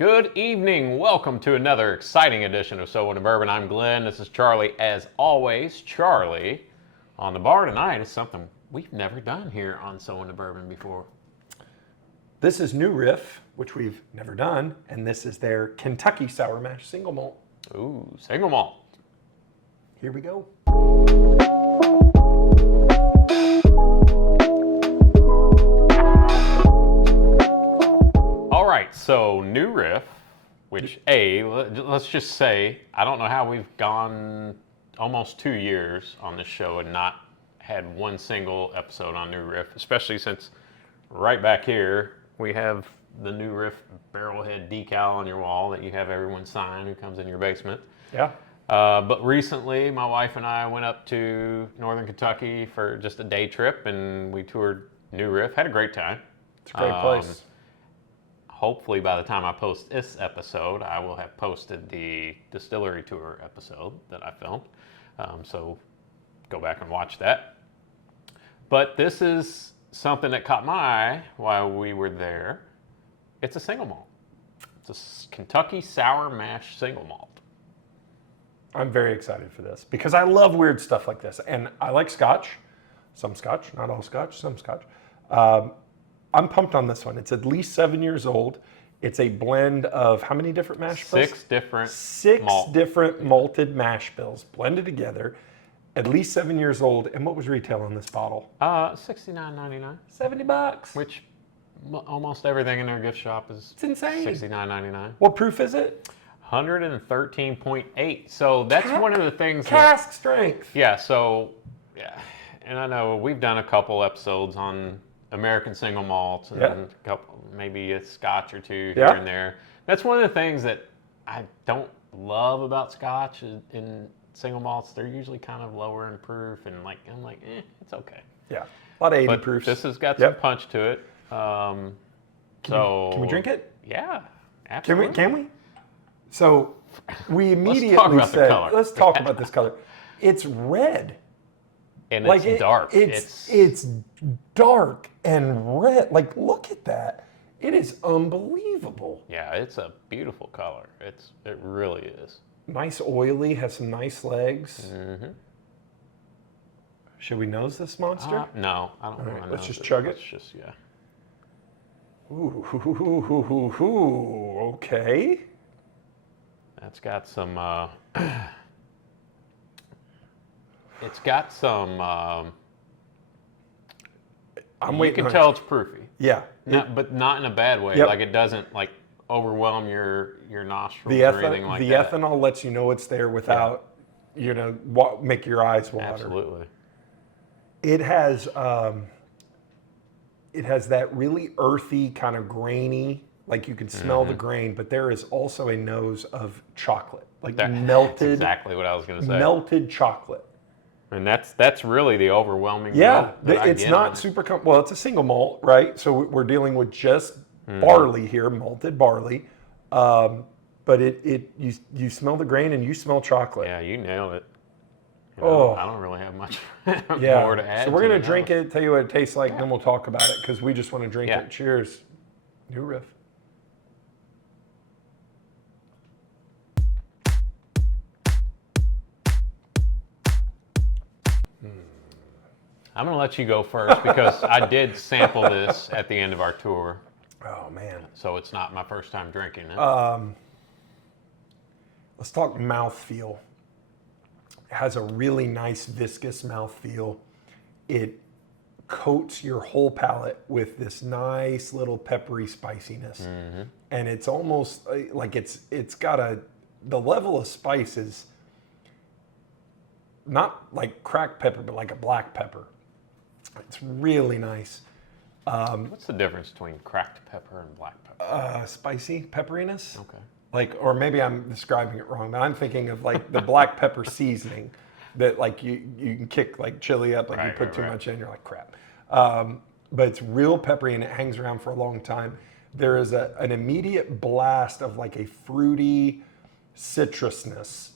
Good evening. Welcome to another exciting edition of So and Bourbon. I'm Glenn. This is Charlie. As always, Charlie on the bar tonight is something we've never done here on So and Bourbon before. This is New Riff, which we've never done, and this is their Kentucky Sour Mash Single Malt. Ooh, single malt. Here we go. All right, so New Riff, which let's just say, I don't know how we've gone almost 2 years on this show and not had one single episode on New Riff, especially since right back here we have the New Riff barrelhead decal on your wall that you have everyone sign who comes in your basement. Yeah. But recently, my wife and I went up to Northern Kentucky for just a day trip, and we toured New Riff. Had a great time. It's a great place. Hopefully, by the time I post this episode, I will have posted the Distillery Tour episode that I filmed. So go back and watch that. But this is something that caught my eye while we were there. It's a single malt. It's a Kentucky Sour Mash Single Malt. I'm very excited for this because I love weird stuff like this. And I like Scotch. Some Scotch, not all Scotch, some Scotch. I'm pumped on this one. It's at least 7 years old. It's a blend of how many different mash bills? Six different malted mash bills blended together. At least 7 years old. And what was retail on this bottle? $69.99. $70. Which almost everything in their gift shop is It's insane. $69.99. What proof is it? 113.8. So that's one of the things. Cask strength. Yeah. So yeah, and I know we've done a couple episodes on American single malts and a couple, maybe a Scotch or two here and there. That's one of the things that I don't love about Scotch in single malts. They're usually kind of lower in proof, and I'm like, it's okay. Yeah, a lot of 80 but proofs. This has got some punch to it. Can we drink it? Yeah, absolutely. Can we? So we immediately let's talk about this color. It's red. And it's dark. It's dark and red. Like, look at that. It is unbelievable. Yeah, it's a beautiful color. It really is. Nice oily, has some nice legs. Mm-hmm. Should we nose this monster? No, I don't want to. Let's just chug it. Let's just, yeah. Ooh, okay. That's got some. It's got some. You can tell it's proofy. Yeah. But not in a bad way. Yep. Like it doesn't overwhelm your nostrils or anything like that. The ethanol lets you know it's there without, make your eyes water. Absolutely. It has that really earthy, kind of grainy, like you can smell the grain, but there is also a nose of chocolate, melted. That's exactly what I was going to say. Melted chocolate. And that's really the overwhelming. Yeah, it's not super. Well, it's a single malt, right? So we're dealing with just barley here, malted barley. But you smell the grain and you smell chocolate. Yeah, you nailed it. I don't really have much more to add. So we're gonna drink it, tell you what it tastes like, and then we'll talk about it because we just want to drink it. Cheers, New Riff. I'm going to let you go first because I did sample this at the end of our tour. Oh, man. So it's not my first time drinking it. Let's talk mouthfeel. It has a really nice viscous mouthfeel. It coats your whole palate with this nice little peppery spiciness. Mm-hmm. And it's almost like it's got the level of spice is not like cracked pepper, but like a black pepper. It's really nice. What's the difference between cracked pepper and black pepper? Spicy pepperiness. Okay. Or maybe I'm describing it wrong, but I'm thinking of the black pepper seasoning that you can kick chili up, you put too much in, you're like crap. But it's real peppery and it hangs around for a long time. There is an immediate blast of a fruity citrusness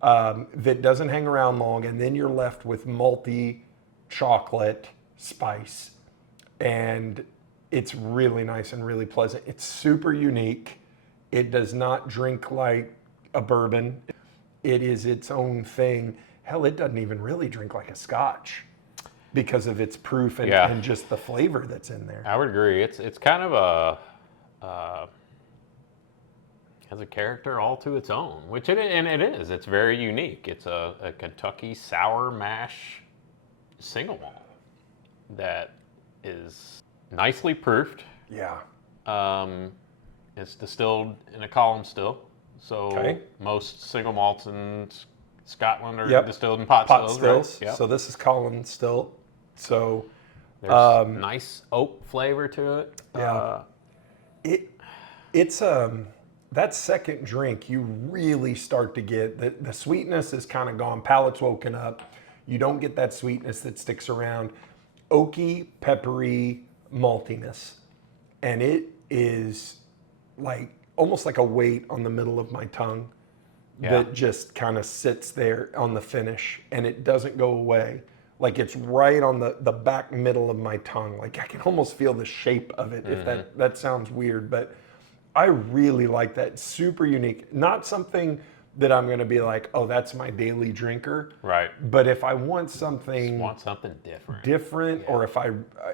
that doesn't hang around long, and then you're left with malty chocolate spice, and it's really nice and really pleasant. It's super unique. It does not drink like a bourbon. It is its own thing. Hell, it doesn't even really drink like a scotch because of its proof and just the flavor that's in there. I would agree. It's kind of a has a character all to its own, which it is. It's very unique. It's a Kentucky sour mash single malt that is nicely proofed. Yeah. It's distilled in a column still. So Okay. most single malts in Scotland are distilled in pot stills. Stills. Right? Yep. So this is column still. So there's nice oak flavor to it. Yeah. It's that second drink, you really start to get the sweetness is kind of gone. Palate's woken up. You don't get that sweetness that sticks around. Oaky, peppery maltiness, and it is like almost like a weight on the middle of my tongue that just kind of sits there on the finish, and it doesn't go away. Like it's right on the back middle of my tongue. Like I can almost feel the shape of it. If that sounds weird, but I really like that. Super unique. Not something that I'm going to be like, oh, that's my daily drinker. Right. But if I want something different, or if I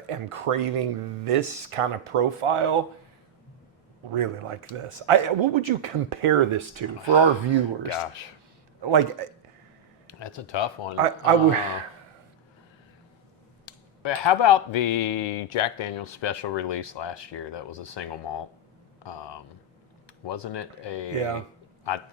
am craving this kind of profile, really like this. What would you compare this to for our viewers? Gosh, like that's a tough one. I would. But how about the Jack Daniel's special release last year? That was a single malt. Wasn't it a? Yeah.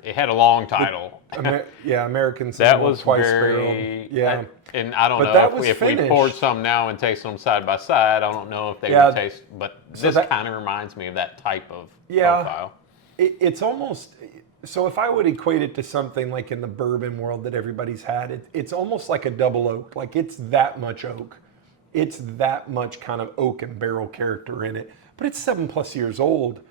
It had a long title. American That single was twice very, barrel. Yeah. And I don't But know that if was we poured some now and tasted them side by side. I don't know if they would taste. But this kind of reminds me of that type of profile. It's almost. So if I would equate it to something like in the bourbon world that everybody's had, it's almost like a double oak. Like it's that much oak. It's that much kind of oak and barrel character in it. But it's 7+ years old.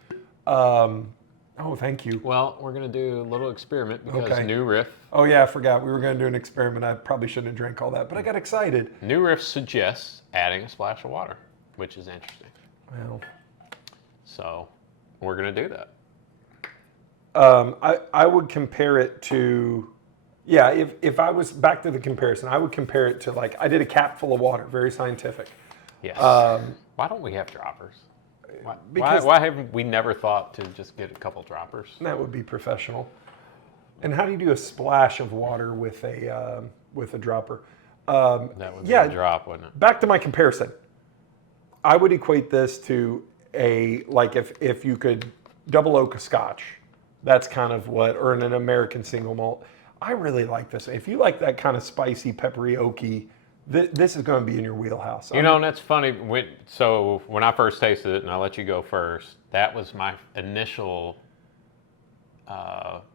Oh, thank you. Well, we're going to do a little experiment because New Riff. Oh, yeah, I forgot. We were going to do an experiment. I probably shouldn't have drank all that, but I got excited. New Riff suggests adding a splash of water, which is interesting. Well. So we're going to do that. I would compare it to, if I was back to the comparison, I would compare it to like, I did a cap full of water, very scientific. Yes. Why don't we have droppers? Why haven't we never thought to just get a couple droppers? That would be professional. And how do you do a splash of water with a dropper? That would be a drop, wouldn't it? Back to my comparison. I would equate this to if you could double oak a scotch, that's kind of what, or an American single malt. I really like this. If you like that kind of spicy, peppery, oaky, this is going to be in your wheelhouse. You know, and that's funny. So when I first tasted it, and I'll let you go first, that was my initial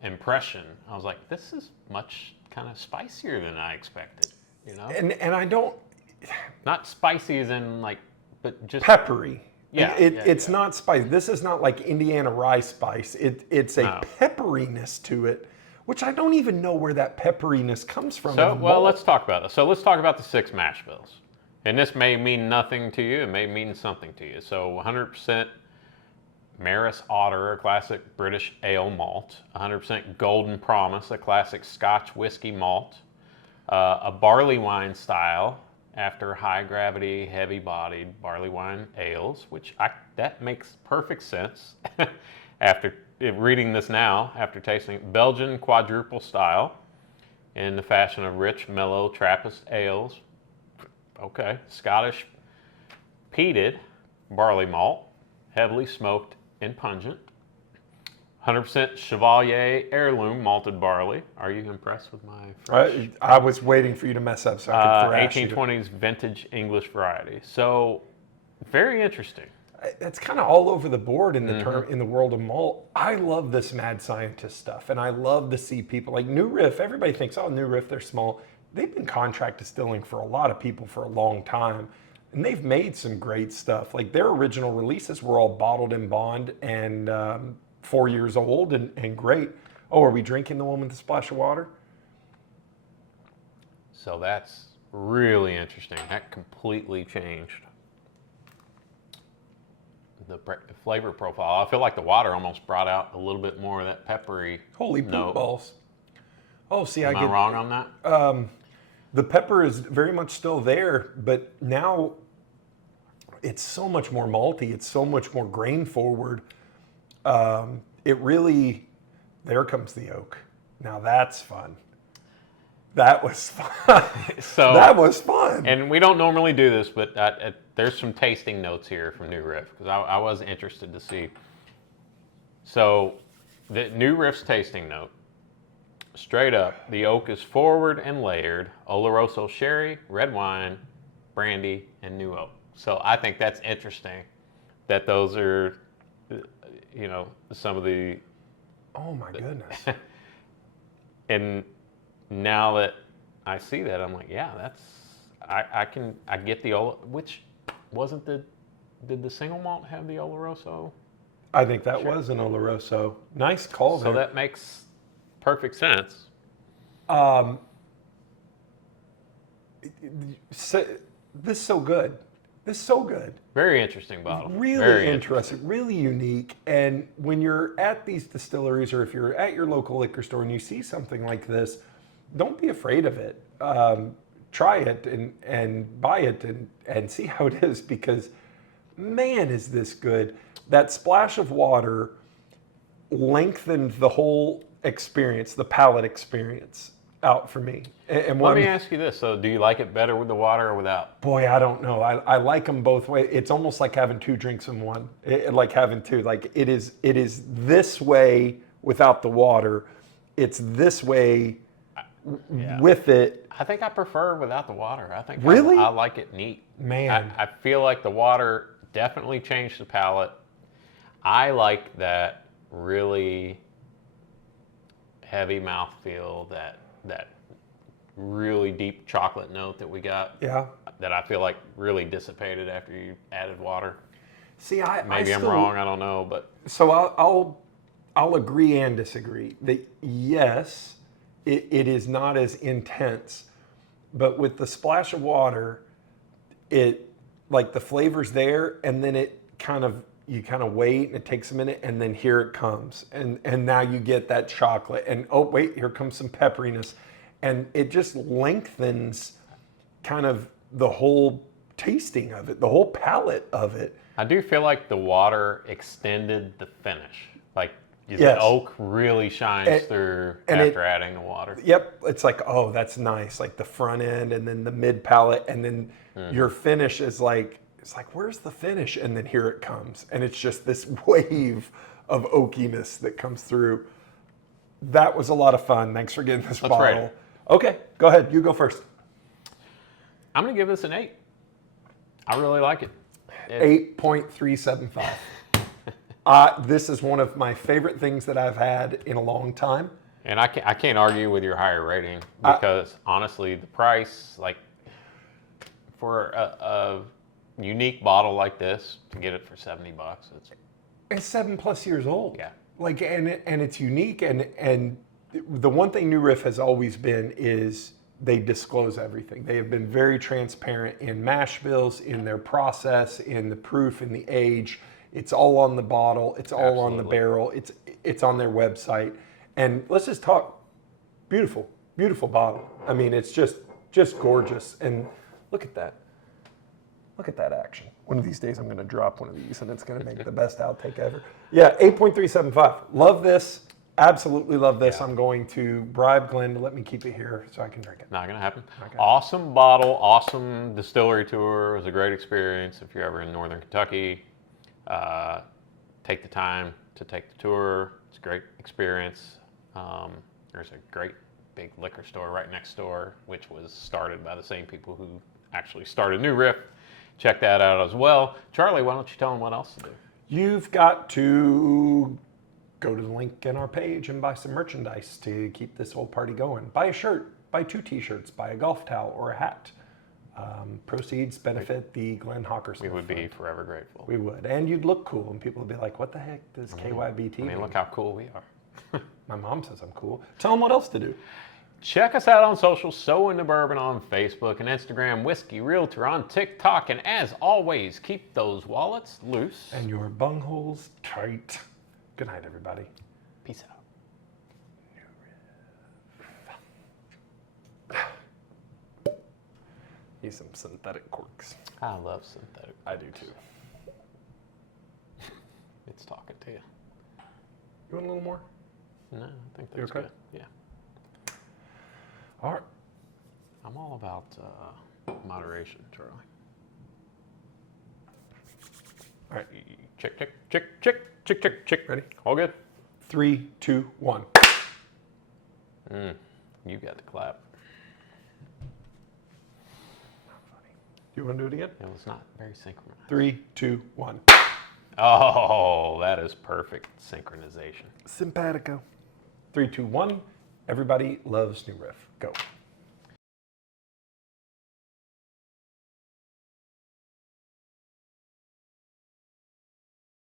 impression. I was like, this is much kind of spicier than I expected, you know? And I don't... Not spicy as in like, but just... Peppery. Yeah. It's not spicy. This is not like Indiana rye spice. It's a pepperiness to it, which I don't even know where that pepperiness comes from. So, well, let's talk about it. So let's talk about the 6 mash bills. And this may mean nothing to you. It may mean something to you. So 100% Maris Otter, a classic British ale malt. 100% Golden Promise, a classic Scotch whiskey malt. A barley wine style after high gravity, heavy bodied barley wine ales, which that makes perfect sense after reading this now, after tasting it. Belgian quadruple style in the fashion of rich, mellow Trappist ales. Okay. Scottish peated barley malt, heavily smoked and pungent. 100% Chevalier heirloom malted barley. Are you impressed with my French? I was waiting for you to mess up so I could thrash 1820s vintage English variety. So very interesting. It's kind of all over the board in the in the world of malt. I love this mad scientist stuff, and I love to see people like New Riff. Everybody thinks, oh, New Riff, they're small. They've been contract distilling for a lot of people for a long time, and they've made some great stuff. Like their original releases were all bottled in bond and 4 years old and great. Oh, are we drinking the one with the splash of water? So that's really interesting. That completely changed flavor profile. I feel like the water almost brought out a little bit more of that peppery Holy poop note. balls. Oh, see, Am I wrong on that? The pepper is very much still there, but now it's so much more malty. It's so much more grain forward. It really, there comes the oak. Now that's fun. That was fun. So that was fun. And we don't normally do this, but there's some tasting notes here from New Riff because I was interested to see. So the New Riff's tasting note, straight up, the oak is forward and layered, Oloroso sherry, red wine, brandy, and new oak. So I think that's interesting that those are, some of the. Oh my goodness. And now that I see that, I'm like, yeah, that's, I get the, which wasn't did the single malt have the Oloroso? I think that was an Oloroso. Nice call there. So that makes perfect sense. This is so good. This is so good. Very interesting bottle. Really Very interesting, really unique. And when you're at these distilleries or if you're at your local liquor store and you see something like this, don't be afraid of it. Try it and buy it and see how it is because, man, is this good. That splash of water lengthened the whole experience, the palate experience out for me. And let me ask you this. So do you like it better with the water or without? Boy, I don't know. I like them both ways. It's almost like having two drinks in one. Like having two. Like it is this way without the water. It's this way with it. I think I prefer without the water. I think really? I like it neat. Man. I feel like the water definitely changed the palate. I like that really heavy mouthfeel, that really deep chocolate note that we got. Yeah. That I feel like really dissipated after you added water. See, I'm wrong. I don't know, but so I'll agree and disagree. That yes, it is not as intense, but with the splash of water, it like the flavor's there, and then you kind of wait, and it takes a minute, and then here it comes, and now you get that chocolate, and oh wait, here comes some pepperiness. And it just lengthens kind of the whole tasting of it, the whole palate of it. I do feel like the water extended the finish. Like the Yes. oak really shines through after adding the water. Yep, it's like, oh, that's nice. Like the front end and then the mid palate and then your finish is like, it's like, where's the finish? And then here it comes. And it's just this wave of oakiness that comes through. That was a lot of fun. Thanks for getting this Let's bottle. rate it. Okay, go ahead. You go first. I'm going to give this an 8. I really like it. 8.375. This is one of my favorite things that I've had in a long time. And I can't argue with your higher rating because honestly, the price, like for a unique bottle like this, to get it for $70, It's 7+ years old. Yeah. Like and it's unique and the one thing New Riff has always been is they disclose everything. They have been very transparent in mash bills, in their process, in the proof, in the age. It's all on the bottle. It's all on the barrel. It's on their website. And let's just talk. Beautiful, beautiful bottle. I mean, it's just gorgeous. And look at that. Look at that action. One of these days I'm going to drop one of these and it's going to make the best outtake ever. Yeah, 8.375. Love this. Absolutely love this. Yeah. I'm going to bribe Glenn to let me keep it here so I can drink it. Not going to happen. Okay. Awesome bottle, awesome distillery tour. It was a great experience. If you're ever in Northern Kentucky, take the time to take the tour. It's a great experience. There's a great big liquor store right next door, which was started by the same people who actually started New Riff. Check that out as well. Charlie, why don't you tell them what else to do? You've got to go to the link in our page and buy some merchandise to keep this whole party going. Buy a shirt, buy 2 t-shirts, buy a golf towel or a hat. Proceeds benefit the Glenn Hawker Smith. We would be forever grateful. We would. And you'd look cool and people would be like, what the heck does KYBT mean? Look how cool we are. My mom says I'm cool. Tell them what else to do. Check us out on social, So Into Bourbon on Facebook and Instagram, Whiskey Realtor on TikTok, and as always, keep those wallets loose. And your bungholes tight. Good night, everybody. Peace out. Use some synthetic corks. I love synthetic. I do too. It's talking to you. You want a little more? No, I think that's okay? good. Yeah. All right. I'm all about moderation, Charlie. All right. Check, check, check, check, check, check, check. Ready? All good? 3, 2, 1. You got the clap. You want to do it again? It was not very synchronized. 3, 2, 1. Oh, that is perfect synchronization. Simpatico. 3, 2, 1. Everybody loves New Riff. Go.